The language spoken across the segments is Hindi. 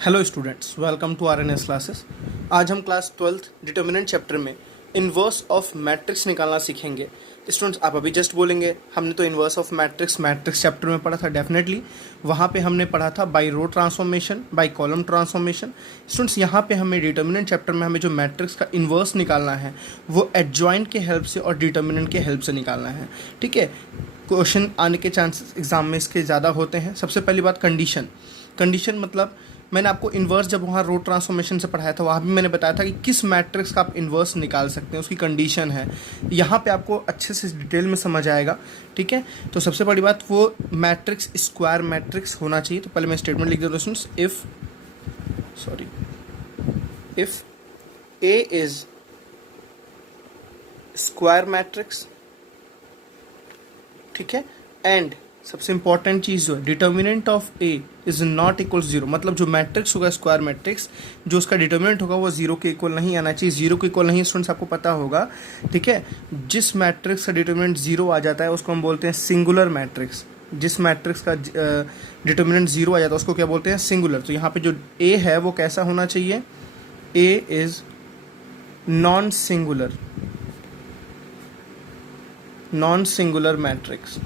Hello students, welcome to RNS classes. आज हम क्लास 12th डिटर्मिनेंट चैप्टर में इन्वर्स ऑफ मैट्रिक्स निकालना सीखेंगे। स्टूडेंट्स, आप अभी जस्ट बोलेंगे हमने तो इन्वर्स ऑफ मैट्रिक्स चैप्टर में पढ़ा था। डेफिनेटली वहाँ पे हमने पढ़ा था by row transformation, by column transformation. Students, यहाँ पे हमें डिटर्मिनेंट चैप्टर में हमें जो मैट्रिक्स का इन्वर्स निकालना है वो एडजॉइंट के हेल्प से और डिटर्मिनेंट के हेल्प से निकालना है। ठीक है, क्वेश्चन आने के चांसेस एग्जाम में इसके ज़्यादा होते हैं। सबसे पहली बात कंडीशन मतलब मैंने आपको इन्वर्स जब वहाँ रो ट्रांसफॉर्मेशन से पढ़ाया था वहाँ भी मैंने बताया था कि किस मैट्रिक्स का आप इन्वर्स निकाल सकते हैं, उसकी कंडीशन है। यहाँ पे आपको अच्छे से डिटेल में समझ आएगा। ठीक है, तो सबसे बड़ी बात वो मैट्रिक्स स्क्वायर मैट्रिक्स होना चाहिए। तो पहले मैं स्टेटमेंट लिख देता हूँ। If A is square matrix, ठीक है, एंड सबसे इंपॉर्टेंट चीज़ जो है determinant of A is not equal zero, मतलब जो मैट्रिक्स होगा स्क्वायर मैट्रिक्स, जो उसका डिटर्मिनेंट होगा वो जीरो के इक्वल नहीं आना चाहिए। जीरो के इक्वल नहीं, स्टूडेंट्स आपको पता होगा। ठीक है, जिस मैट्रिक्स का डिटर्मिनेंट जीरो आ जाता है उसको हम बोलते हैं सिंगुलर मैट्रिक्स। जिस मैट्रिक्स का डिटर्मिनेंट जीरो आ जाता है उसको क्या बोलते हैं? सिंगुलर। तो यहाँ पे जो ए है वो कैसा होना चाहिए? ए इज नॉन सिंगुलर मैट्रिक्स।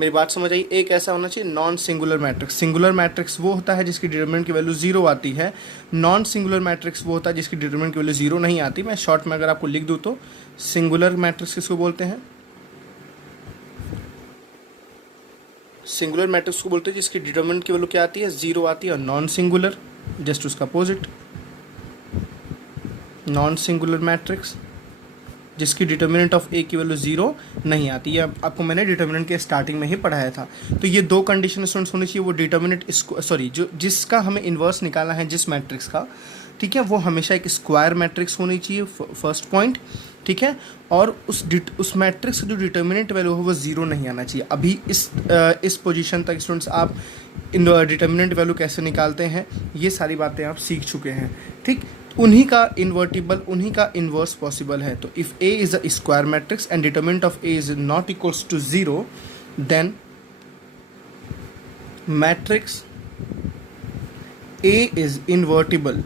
मेरी बात समझ आई? एक ऐसा होना चाहिए non singular matrix. Singular matrix वो होता है जिसकी डिटरमिनेंट की वैल्यू जीरो आती है। नॉन सिंगुलर मैट्रिक्स वो होता है जिसकी डिटरमिनेंट की वैल्यू जीरो नहीं आती। मैं शॉर्ट में अगर आपको लिख दूँ तो सिंगुलर मैट्रिक्स किसको बोलते हैं? सिंगुलर मैट्रिक्स को बोलते हैं जिसकी डिटरमिनेंट की वैल्यू क्या आती है? जीरो आती है। और नॉन सिंगुलर जस्ट उसका अपोजिट, नॉन सिंगुलर मैट्रिक्स जिसकी डिटर्मिनेंट ऑफ ए की वैल्यू जीरो नहीं आती है। आपको मैंने डिटर्मिनेंट के स्टार्टिंग में ही पढ़ाया था। तो ये दो कंडीशन स्टूडेंट्स होनी चाहिए। वो डिटर्मिनेंट जो जिसका हमें इन्वर्स निकालना है जिस मैट्रिक्स का, ठीक है, वो हमेशा एक स्क्वायर मैट्रिक्स होनी चाहिए, फर्स्ट पॉइंट। ठीक है, और उस मैट्रिक्स का जो डिटर्मिनेंट वैल्यू हो वो जीरो नहीं आना चाहिए। अभी इस पोजीशन तक स्टूडेंट्स आप इन डिटर्मिनेंट वैल्यू कैसे निकालते हैं ये सारी बातें आप सीख चुके हैं। ठीक, उन्हीं का इन्वर्टिबल, उन्हीं का इन्वर्स पॉसिबल है। तो if A is a square matrix and determinant of A is not equals to zero, then matrix A is invertible.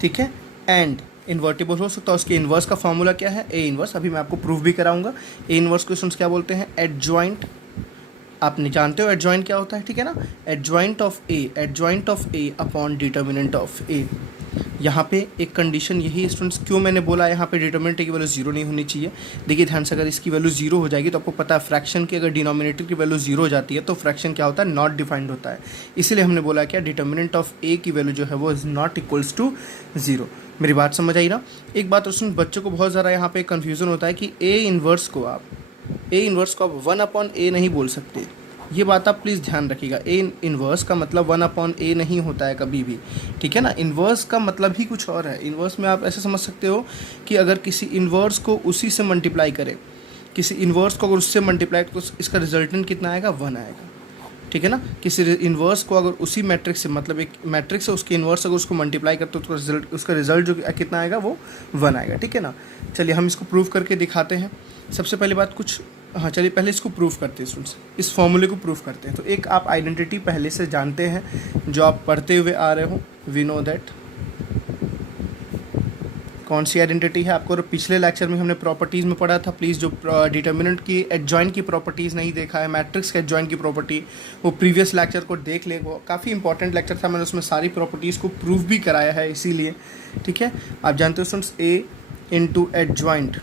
ठीक है, एंड इन्वर्टिबल हो सकता है। उसके इन्वर्स का फॉर्मूला क्या है? A inverse. अभी मैं आपको प्रूफ भी कराऊंगा। ए इन्वर्स क्वेश्चंस क्या बोलते हैं? एडजॉइंट। आपने जानते हो एडजॉइंट क्या होता है, ठीक है ना? Adjoint of A upon determinant of A. यहाँ पे एक कंडीशन यही है स्टूडेंट्स, क्यों मैंने बोला यहाँ पे डिटर्मिनेंट की वैल्यू जीरो नहीं होनी चाहिए। देखिए ध्यान से, अगर इसकी वैल्यू जीरो हो जाएगी तो आपको पता है फ्रैक्शन की अगर डिनोमिनेटर की वैल्यू जीरो हो जाती है तो फ्रैक्शन क्या होता है? नॉट डिफाइंड होता है। इसीलिए हमने बोला क्या, डिटर्मिनेंट ऑफ ए की वैल्यू जो है वो is not equals to zero. मेरी बात समझ आई ना? एक बात स्टूडेंट, बच्चों को बहुत ज़्यादा यहाँ पे कन्फ्यूजन होता है कि ए इन्वर्स को आप वन अपॉन ए नहीं बोल सकते। ये बात आप प्लीज़ ध्यान रखिएगा। ए इन्वर्स का मतलब वन अपॉन ए नहीं होता है कभी भी। ठीक है ना? इन्वर्स का मतलब ही कुछ और है। इन्वर्स में आप ऐसे समझ सकते हो कि अगर किसी इन्वर्स को उसी से मल्टीप्लाई करें, किसी इन्वर्स को अगर उससे मल्टीप्लाई तो इसका रिजल्टेंट कितना आएगा? वन आएगा। ठीक है ना? किसी इन्वर्स को अगर उसी मैट्रिक्स से, मतलब एक मैट्रिक्स है उसके इन्वर्स अगर उसको मल्टीप्लाई करते हो तो उसका रिजल्ट जो कितना आएगा? वो वन आएगा। ठीक है ना? चलिए हम इसको प्रूव करके दिखाते हैं। सबसे पहली बात चलिए पहले इसको प्रूफ करते हैं स्टूडेंट्स, इस फॉर्मूले को प्रूफ करते हैं। तो एक आप आइडेंटिटी पहले से जानते हैं जो आप पढ़ते हुए आ रहे हो। We know that. कौन सी आइडेंटिटी है? आपको पिछले लेक्चर में हमने प्रॉपर्टीज़ में पढ़ा था। प्लीज़ जो डिटर्मिनेंट की एडजॉइंट की प्रॉपर्टीज़ नहीं देखा है, मैट्रिक्स के एडजॉइंट की प्रॉपर्टी, वो प्रीवियस लेक्चर को देख ले। वो काफ़ी इंपॉर्टेंट लेक्चर था, मैंने उसमें सारी प्रॉपर्टीज़ को प्रूफ भी कराया है इसीलिए। ठीक है, आप जानते हो students, A into adjoint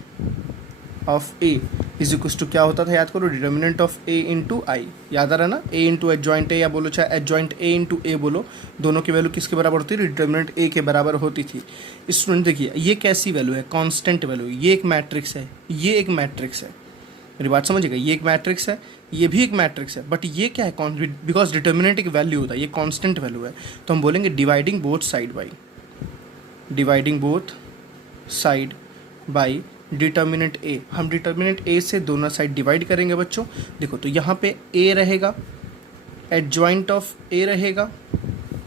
of A is equals to क्या होता था? याद करो, determinant of A into I. याद आ रहा ना? ए इंटू एडजॉइंट ए, या बोलो चाहे एडजॉइंट ए इंटू ए बोलो, दोनों की वैल्यू किसके बराबर होती है? डिटर्मिनेंट ए के बराबर होती थी। स्टूडेंट देखिए, ये कैसी वैल्यू है? Constant value. ये एक मैट्रिक्स है, ये एक मैट्रिक्स है। मेरी बात समझिएगा, ये एक मैट्रिक्स है, ये भी एक मैट्रिक्स है, बट ये क्या है? बिकॉज डिटर्मिनेंट एक वैल्यू होता है, ये कांस्टेंट वैल्यू है। तो हम बोलेंगे dividing both side by determinant A. हम डिटर्मिनेंट ए से दोनों साइड डिवाइड करेंगे बच्चों। देखो, तो यहाँ पे ए रहेगा, एडजॉइंट ऑफ ए रहेगा।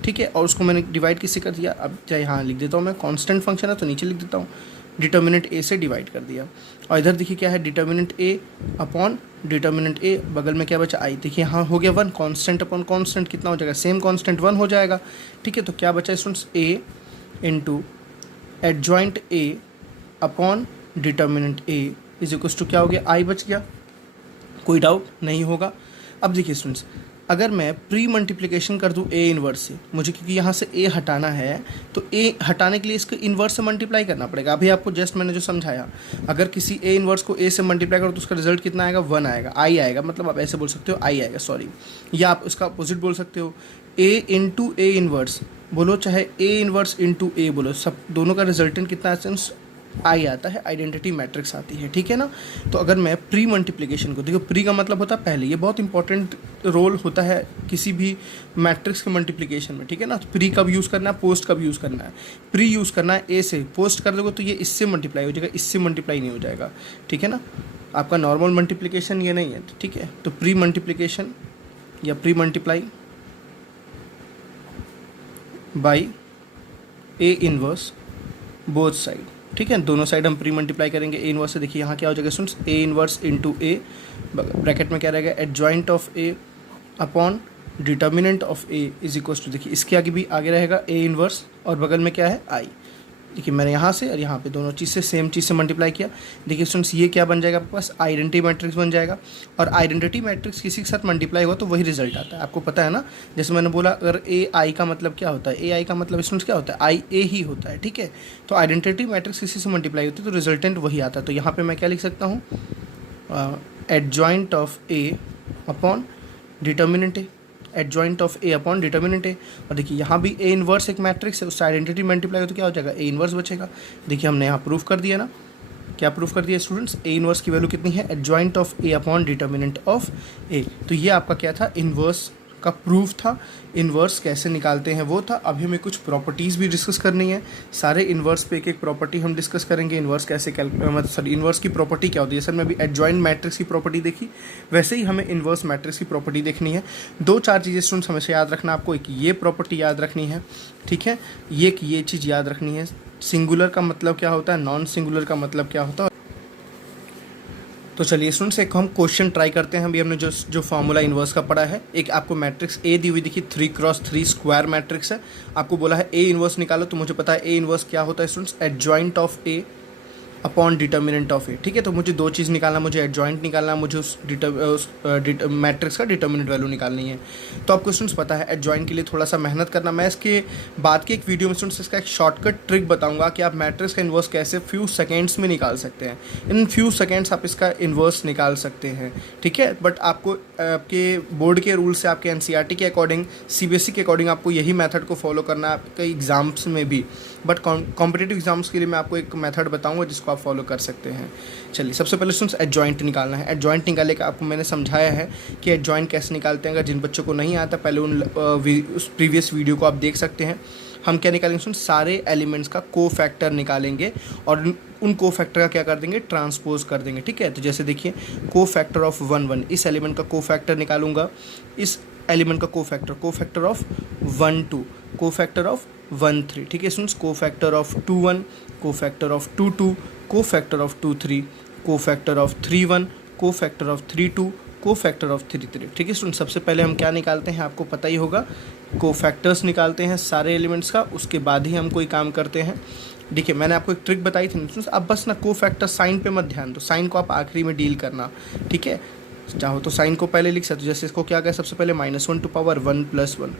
ठीक है, और उसको मैंने डिवाइड किससे कर दिया? अब चाहे यहाँ लिख देता हूँ मैं, कांस्टेंट फंक्शन है तो नीचे लिख देता हूँ डिटर्मिनेंट ए से डिवाइड कर दिया। और इधर देखिए क्या है, डिटर्मिनेंट ए अपॉन डिटर्मिनेंट ए, बगल में क्या बचा आई, देखिए हाँ हो गया 1, कांस्टेंट अपॉन कांस्टेंट कितना हो जाएगा, सेम कांस्टेंट 1 हो जाएगा। ठीक है, तो क्या बचा students, A into adjoint A upon determinant A is equals to क्या हो गया, आई बच गया। कोई डाउट नहीं होगा। अब देखिए स्टूडेंट्स, अगर मैं प्री मल्टीप्लिकेशन कर दूं ए इन्वर्स से, मुझे क्योंकि यहाँ से ए हटाना है तो ए हटाने के लिए इसको इन्वर्स से मल्टीप्लाई करना पड़ेगा। अभी आपको जस्ट मैंने जो समझाया, अगर किसी ए इन्वर्स को ए से मल्टीप्लाई करो तो उसका रिजल्ट कितना आएगा, 1 आएगा, आई आएगा, मतलब आप ऐसे बोल सकते हो आई आएगा, सॉरी, या आप उसका अपोजिट बोल सकते हो, ए इंटू ए इन्वर्स बोलो, चाहे ए इन्वर्स इंटू ए बोलो, सब दोनों का रिजल्टेंट कितना है, आई आता है, आइडेंटिटी मैट्रिक्स आती है। ठीक है ना। तो अगर मैं प्री मल्टीप्लिकेशन को, देखो प्री का मतलब होता है पहले, ये बहुत इंपॉर्टेंट रोल होता है किसी भी मैट्रिक्स के मल्टीप्लिकेशन में। ठीक है ना। तो प्री कब यूज़ करना है, पोस्ट कब यूज़ करना है। प्री यूज़ करना है ए से, पोस्ट कर दोगे तो ये इससे मल्टीप्लाई हो जाएगा, इससे मल्टीप्लाई नहीं हो जाएगा। ठीक है ना, आपका नॉर्मल मल्टीप्लिकेशन ये नहीं है। ठीक है, तो प्री मल्टीप्लिकेशन या pre multiply by A inverse both side. ठीक है, दोनों साइड हम प्री मल्टीप्लाई करेंगे ए इनवर्स से। देखिए यहाँ क्या हो जाएगा students, A inverse into A, bracket में क्या रहेगा, adjoint of A upon determinant of A is equals to, देखिए इसके आगे भी आगे रहेगा ए इनवर्स और बगल में क्या है आई। देखिए मैंने यहाँ से और यहाँ पे दोनों चीज़ से सेम चीज़ से मल्टीप्लाई किया। देखिए स्टूडेंट्स ये क्या बन जाएगा आपके पास, आइडेंटिटी मैट्रिक्स बन जाएगा। और आइडेंटिटी मैट्रिक्स किसी के साथ मल्टीप्लाई हुआ तो वही रिजल्ट आता है, आपको पता है ना। जैसे मैंने बोला, अगर ए आई का मतलब क्या होता है, ए आई का मतलब स्टूडेंट्स क्या होता है, आई ए ही होता है। ठीक है, तो आइडेंटिटी मैट्रिक्स किसी से मल्टीप्लाई होती है तो रिजल्टेंट वही आता है। तो यहाँ पर मैं क्या लिख सकता हूँ, adjoint of A upon determinant A, adjoint of A upon determinant A. और देखिए यहाँ भी ए इनवर्स एक मैट्रिक्स है, उससे आइडेंटिटी मल्टीप्लाई हो तो क्या हो जाएगा, ए इनवर्स बचेगा। देखिए हमने यहाँ प्रूफ कर दिया ना, क्या प्रूफ कर दिया स्टूडेंट्स, ए इनवर्स की वैल्यू कितनी है, adjoint of A upon determinant of A. तो ये आपका क्या था, इनवर्स का प्रूफ था। इन्वर्स कैसे निकालते हैं वो था। अभी हमें कुछ प्रॉपर्टीज़ भी डिस्कस करनी है। सारे इन्वर्स पे एक एक प्रॉपर्टी हम डिस्कस करेंगे। इन्वर्स कैसे मतलब सॉरी इन्वर्स की प्रॉपर्टी क्या होती है। सर मैं अभी एडजॉइंट मैट्रिक्स की प्रॉपर्टी देखी, वैसे ही हमें इन्वर्स मैट्रिक्स की प्रॉपर्टी देखनी है। 4 चीज़ें स्टूडेंट्स हमेशा याद रखना आपको। एक ये प्रॉपर्टी याद रखनी है, ठीक है, ये चीज़ याद रखनी है। सिंगुलर का मतलब क्या होता है, नॉन सिंगुलर का मतलब क्या होता है। तो चलिए स्टूडेंट्स एक हम क्वेश्चन ट्राई करते हैं। अभी हमने जो फार्मूला इन्वर्स का पढ़ा है, एक आपको मैट्रिक्स ए दी हुई देखिए 3x3 स्क्वायर मैट्रिक्स है। आपको बोला है ए इन्वर्स निकालो, तो मुझे पता है ए इन्वर्स क्या होता है students, adjoint of A upon determinant of A. ठीक है, तो मुझे 2 चीज़ निकालना, मुझे एडजॉइंट निकालना, मुझे उस मैट्रिक्स का डिटर्मिनेंट वैल्यू निकालनी है। तो आपको स्टूडेंट्स पता है एडजॉइंट के लिए थोड़ा सा मेहनत करना। मैं इसके बाद के एक वीडियो में स्टूडेंट्स इसका एक शॉर्टकट ट्रिक बताऊंगा कि आप मैट्रिक्स का इन्वर्स कैसे फ्यू सेकेंड्स में निकाल सकते हैं। इन फ्यू सेकेंड्स आप इसका इन्वर्स निकाल सकते हैं, ठीक है। बट आपको आपके बोर्ड के रूल से, आपके एनसीईआरटी के अकॉर्डिंग, सीबीएसई के अकॉर्डिंग आपको यही मेथड को फॉलो करना है आपके एग्जाम्स में भी। बट कॉम्पिटिटिव एग्जाम्स के लिए मैं आपको एक मेथड बताऊंगा जिसको आप फॉलो कर सकते हैं। चलिए सबसे पहले स्टूडेंट्स एडजॉइंट निकालना है। एडजॉइंट निकालने का आपको मैंने समझाया है कि एडजॉइंट कैसे निकालते हैं। अगर जिन बच्चों को नहीं आता पहले उस प्रीवियस वीडियो को आप देख सकते हैं। हम क्या निकालेंगे स्टूडेंट्स, सारे एलिमेंट्स का कोफैक्टर निकालेंगे और उन कोफैक्टर का क्या कर देंगे, ट्रांसपोज कर देंगे, ठीक है। तो जैसे देखिए कोफैक्टर ऑफ 1 1, इस एलिमेंट का कोफैक्टर निकालूंगा, इस एलिमेंट का कोफैक्टर ऑफ 1 2, कोफैक्टर ऑफ 1 3, ठीक है students. Cofactor of 2 1, cofactor of 2 2, cofactor of 2 3, cofactor of 3 1, cofactor of 3 2, cofactor of 3 3, ठीक है स्टूडेंट। सबसे पहले हम क्या निकालते हैं, आपको पता ही होगा, कोफैक्टर्स निकालते हैं सारे एलिमेंट्स का, उसके बाद ही हम कोई काम करते हैं। देखिए मैंने आपको एक ट्रिक बताई थी स्टूडेंट्स, अब बस ना कोफैक्टर साइन पे मत ध्यान दो, साइन को आप आखिरी में डील करना, ठीक है। चाहो तो साइन को पहले लिख सकते हो, जैसे इसको क्या करें, सबसे पहले -1 टू पावर 1 + 1,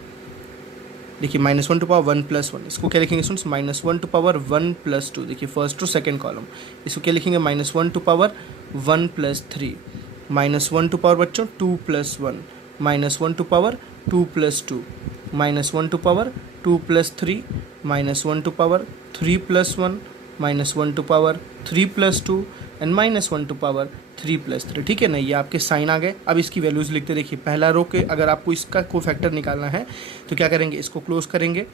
देखिए -1 टू पावर 1 + 1, इसको क्या लिखेंगे स्टूडेंट्स, -1 टू पावर 1 + 2, देखिए फर्स्ट टू सेकंड कॉलम, इसको क्या लिखेंगे, -1 टू पावर 1 + 3, -1 टू पावर बच्चों 2 + 1, -1 to power 2 + 2, -1 to power 2 + 3, -1 to power 3 + 1, -1 to power 3 + 2 and -1 to power 3 + 3, ठीक है ना। ये आपके साइन आ गए। अब इसकी वैल्यूज़ लिखते, देखिए पहला रो के अगर आपको इसका कोफैक्टर निकालना है तो क्या करेंगे, इसको क्लोज करेंगे,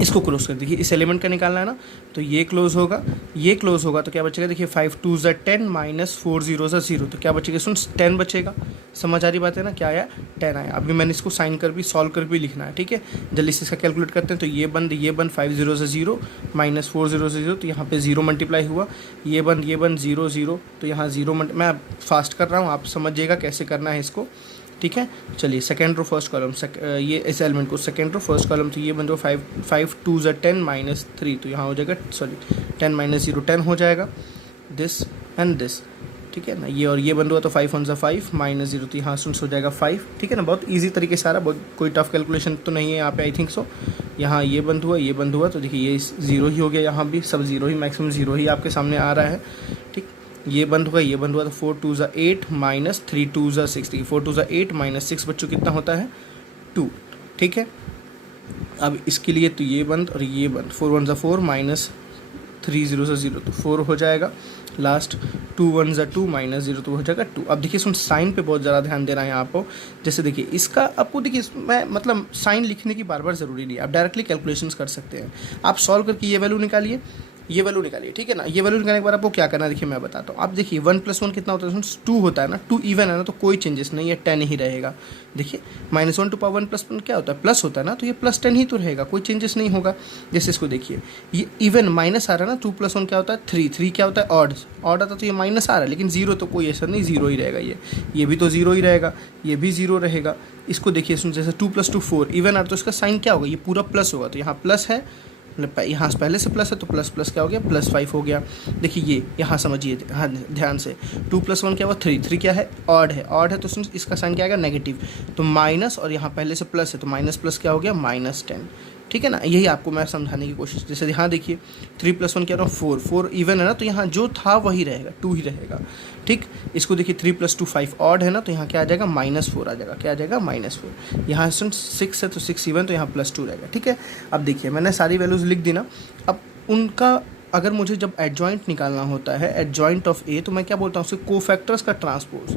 इसको क्लोज कर, देखिए इस एलिमेंट का निकालना है ना, तो ये क्लोज होगा, ये क्लोज होगा, तो क्या बचेगा, देखिए 5 2 ज़ा 10 माइनस 4 0 ज़ा 0, तो क्या बचेगा सुन, 10 बचेगा। समझ आ रही बात है ना, क्या आया, 10 आया। अभी मैंने इसको साइन कर भी, सॉल्व कर भी लिखना है, ठीक है। जल्दी से इसका कैलकुलेट करते हैं, तो ये बन 5 0 ज़ा 0 माइनस 4 0 ज़ा 0, तो यहाँ पे 0 मल्टीप्लाई हुआ, ये बन 0 0, तो यहाँ 0 मैं फास्ट कर रहा हूँ, आप समझिएगा कैसे करना है इसको, ठीक है। चलिए सेकेंड रो फर्स्ट कॉलम, ये इस एलिमेंट को सेकेंड रो फर्स्ट कॉलम, तो ये बन जाओ 5 2 ज़ा 10 माइनस 3, तो यहाँ हो जाएगा, सॉरी 10 माइनस 0 10 हो जाएगा, दिस एंड दिस, ठीक है ना। ये और ये बन रहा, तो 5 1 ज़ा 5 माइनस 0, तो यहाँ सुन हो जाएगा 5, ठीक है ना। बहुत ईजी तरीके से आ रहा, बहुत कोई टफ कैलकुलेशन तो नहीं है यहाँ पे, आई थिंक सो। यहाँ ये बंद हुआ, ये बंद हुआ, तो देखिए ये 0 ही हो गया, यहाँ भी सब 0 ही, मैक्सिमम 0 ही आपके सामने आ रहा है, ठीक। ये बंद हुआ, ये बंद हुआ, तो 4 2 ज़ा 8 माइनस 3 2 ज़ा 6, 4 2 ज़ा 8 माइनस 6 बच्चों कितना होता है, 2, ठीक है। अब इसके लिए तो ये बंद और ये बंद, 4 1 ज़ा 4 माइनस 3 0 ज़ा 0, तो 4 हो जाएगा, लास्ट 2 1 ज़ा 2 माइनस 0, तो हो जाएगा 2। अब देखिए सुन, साइन पे बहुत ज़्यादा ध्यान देना है आपको। जैसे देखिए इसका आपको, देखिए मैं मतलब साइन लिखने की बार बार ज़रूरी नहीं है, आप डायरेक्टली कैलकुलेशंस कर सकते हैं। आप सॉल्व करके ये वैल्यू निकालिए, ये वैल्यू निकालिए, ठीक है ना। ये वैल्यू निकालने के बाद आपको क्या करना है, देखिए मैं बताता हूँ। आप देखिए 1 + 1 कितना होता है, 2 होता है ना, 2 इवन है ना, तो कोई चेंजेस नहीं है, 10 ही रहेगा। देखिए -1 टू पावर 1 + 1 क्या होता है, प्लस होता है ना, तो ये +10 ही तो रहेगा, कोई चेंजेस नहीं होगा। जैसे इसको देखिए, ये इवन माइनस आ रहा है ना, 2 + 1 क्या होता है 3, 3 क्या होता है ऑड, ऑड आता तो ये माइनस आ रहा है, लेकिन 0 तो कोई ऐसा नहीं, 0 ही रहेगा। ये भी तो 0 ही रहेगा, ये भी 0 रहेगा। इसको देखिए सुन, जैसे 2 + 2 4 इवन आ, तो इसका साइन क्या होगा, ये पूरा प्लस होगा, तो यहाँ प्लस है, मतलब यहाँ पहले से प्लस है, तो प्लस प्लस क्या हो गया, +5 हो गया। देखिए ये यहाँ समझिए, हाँ ध्यान से, 2 + 1 क्या हुआ 3, 3 क्या है ऑड है, ऑड है, तो सुन इसका साइन क्या आएगा, नेगेटिव, तो माइनस, और यहाँ पहले से प्लस है, तो माइनस प्लस क्या हो गया, -10, ठीक है ना। यही आपको मैं समझाने की कोशिश, जैसे यहाँ देखिए 3 + 1 क्या रहा, 4, 4 इवन है ना, तो यहाँ जो था वही रहेगा, 2 ही रहेगा, ठीक। इसको देखिए 3 + 2 5 ऑड है ना, तो यहाँ क्या आ जाएगा, -4 आ जाएगा, क्या आ जाएगा, -4। यहाँ सुन 6 है, तो 6 इवन, तो यहाँ +2 रहेगा, ठीक है। अब देखिए मैंने सारी वैल्यूज़ लिख दी ना। अब उनका अगर मुझे जब एडजॉइंट निकालना होता है, एडजॉइंट ऑफ ए, तो मैं क्या बोलता हूँ, उसके कोफैक्टर्स का ट्रांसपोज,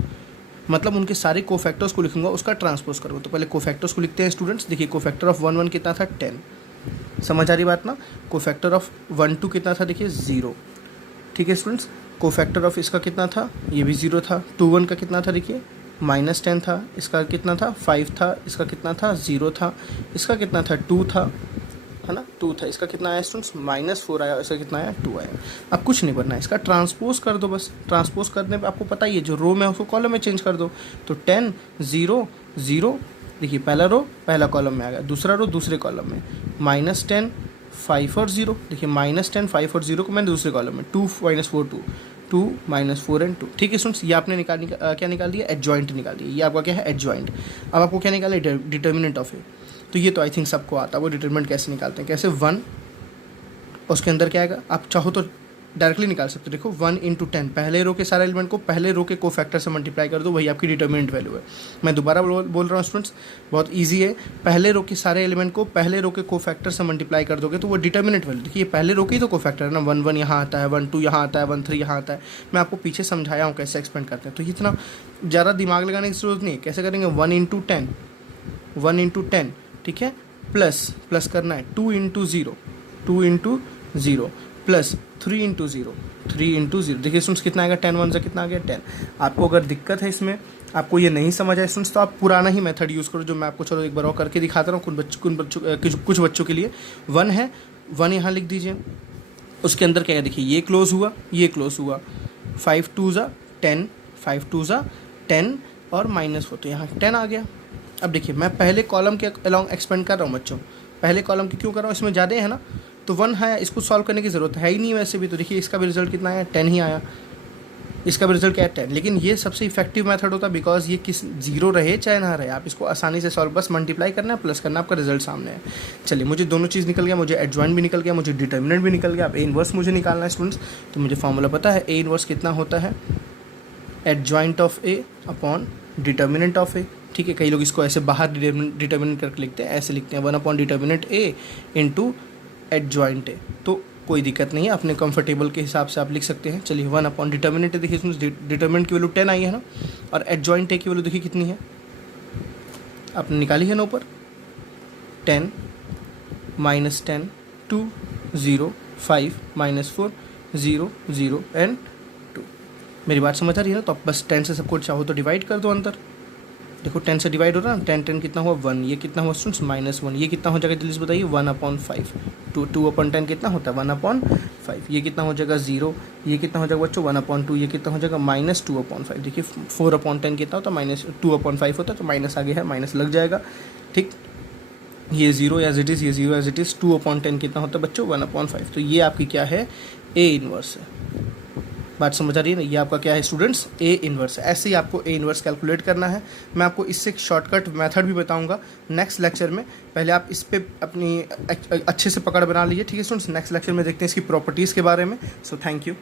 मतलब उनके सारे कोफैक्टर्स को लिखूंगा, उसका ट्रांसपोज करूँगा। तो पहले कोफैक्टर्स को लिखते हैं स्टूडेंट्स। देखिए कोफैक्टर ऑफ 1 1 कितना था, 10, समझ आ रही बात ना। कोफैक्टर ऑफ 1 2 कितना था, देखिए 0, ठीक है स्टूडेंट्स। कोफैक्टर ऑफ इसका कितना था, ये भी 0 था। 2 1 का कितना था, देखिए -10 था। इसका कितना था, 5 था। इसका कितना था, 0 था। इसका कितना था, 2 था, है ना, 2 था। इसका कितना आया स्टूडेंट्स, -4 आया। इसका कितना आया, 2 आया। अब कुछ नहीं करना है, इसका ट्रांसपोज कर दो बस। ट्रांसपोज करने पे आपको पता ही है, जो रो में उसको कॉलम में चेंज कर दो। तो 10 0 0, देखिए पहला रो पहला कॉलम में आ गया, दूसरा रो दूसरे कॉलम में, -10 5 और 0, देखिए -10 5 और 0 को मैंने दूसरे कॉलम में, 2 - 4 2 2 -4 एंड 2, ठीक है स्टूडेंट्स। ये आपने क्या निकाल दिया, एडजॉइंट निकाल दिया। ये आपका क्या है, एडजॉइंट। अब आपको क्या निकालना है, डिटर्मिनेंट ऑफ ए। तो ये तो आई थिंक सबको आता है, वो डिटरमिनेंट कैसे निकालते हैं, कैसे 1, उसके अंदर क्या आएगा, आप चाहो तो डायरेक्टली निकाल सकते हो। देखो 1 × 10, पहले रो के सारे एलिमेंट को पहले रो के कोफैक्टर से मल्टीप्लाई कर दो, वही आपकी डिटर्मिनेंट वैल्यू है। मैं दोबारा बोल रहा हूँ स्टूडेंट्स, बहुत ईजी है। पहले रो के सारे एलिमेंट को पहले रो के कोफैक्टर से मल्टीप्लाई कर दोगे तो वो डिटर्मिनेंट वैल्यू, देखिए पहले रो के ही तो कोफैक्टर है ना, 1 1 यहाँ आता है, 1 2 यहाँ आता है, 1 3 यहाँ आता है। मैं आपको पीछे समझाया हूँ कैसे एक्सपेंड करते हैं, तो इतना ज़्यादा दिमाग लगाने की जरूरत नहीं है। कैसे करेंगे, 1 × 10 1 × 10, ठीक है, प्लस करना है 2 × 0 2 × 0 प्लस 3 × 0 3 × 0, देखिए स्टूडेंट्स कितना आएगा, 10 1 से कितना आ गया, 10। आपको अगर दिक्कत है इसमें, आपको ये नहीं समझ आए स्टूडेंट्स, तो आप पुराना ही मेथड यूज़ करो जो मैं आपको चलो एक बार और करके दिखाता रहा हूँ कुछ बच्चों के लिए। 1 है, 1 यहाँ लिख दीजिए, उसके अंदर क्या है, देखिए ये क्लोज हुआ, ये क्लोज हुआ, 5 2 ज़ा 10 5 2 ज़ा 10 और -4, तो यहाँ 10 आ गया। अब देखिए मैं पहले कॉलम के अलॉन्ग एक्सपेंड कर रहा हूँ बच्चों, पहले कॉलम की क्यों कर रहा हूँ, इसमें ज़्यादा है ना, तो 1 है, इसको सॉल्व करने की ज़रूरत है ही नहीं वैसे भी। तो देखिए इसका भी रिजल्ट कितना आया, 10 ही आया। इसका भी रिजल्ट क्या है, 10। लेकिन ये सबसे इफेक्टिव मेथड होता है, बिकॉज ये 0 रहे चाहे ना रहे, आप इसको आसानी से सॉल्व, बस मल्टीप्लाई करना है, प्लस करना, आपका रिजल्ट सामने है। चलिए मुझे दोनों चीज़ निकल गया, मुझे एडजॉइंट भी निकल गया, मुझे डिटर्मिनेंट भी निकल गया। अब ए इनवर्स मुझे निकालना है स्टूडेंट्स, तो मुझे फॉर्मूला पता है, ए इनवर्स कितना होता है, adjoint of A upon determinant of A, ठीक है। कई लोग इसको ऐसे बाहर डिटर्मिनेंट करके लिखते हैं, ऐसे लिखते हैं 1 अपॉन डिटर्मिनेंट ए इंटू एडजॉइंट ए, तो कोई दिक्कत नहीं है, अपने कंफर्टेबल के हिसाब से आप लिख सकते हैं। चलिए 1 अपॉन डिटर्मिनेंट, देखिए इसमें डिटर्मिनेंट की वैल्यू 10 आई है ना, और एडजॉइंट ए की वैल्यू देखिए कितनी है, आपने निकाली है ना ऊपर, 10 -10, 2, 0, 5, -4, 0, 0 एंड 2। मेरी बात समझ आ रही है ना? तो आप बस 10 से सबको चाहो तो डिवाइड कर दो अंदर। देखो 10 से डिवाइड हो रहा है ना, 10 10 कितना हुआ 1, ये कितना हुआ स्टूडेंट्स -1, ये कितना हो जाएगा जल्दी से बताइए 1/5, 2/10 कितना होता है 1/5, ये कितना हो जाएगा 0, ये कितना हो जाएगा बच्चों 1/2, ये कितना हो जाएगा -2/5। देखिए 4/10 कितना होता है -2/5 होता है, तो माइनस आगे है, माइनस लग जाएगा। ठीक, ये 0 एज इट इज़, ये 0 एज इट इज़, 2/10 कितना होता है बच्चों 1/5। तो ये आपकी क्या है ए इन्वर्स है। बात समझ आ रही है ना? ये आपका क्या है स्टूडेंट्स ए इन्वर्स है। ऐसे ही आपको ए इन्वर्स कैलकुलेट करना है। मैं आपको इससे एक शॉर्टकट मेथड भी बताऊंगा नेक्स्ट लेक्चर में। पहले आप इस पे अपनी अच्छे से पकड़ बना लीजिए, ठीक है स्टूडेंट्स? नेक्स्ट लेक्चर में देखते हैं इसकी प्रॉपर्टीज़ के बारे में। So thank you.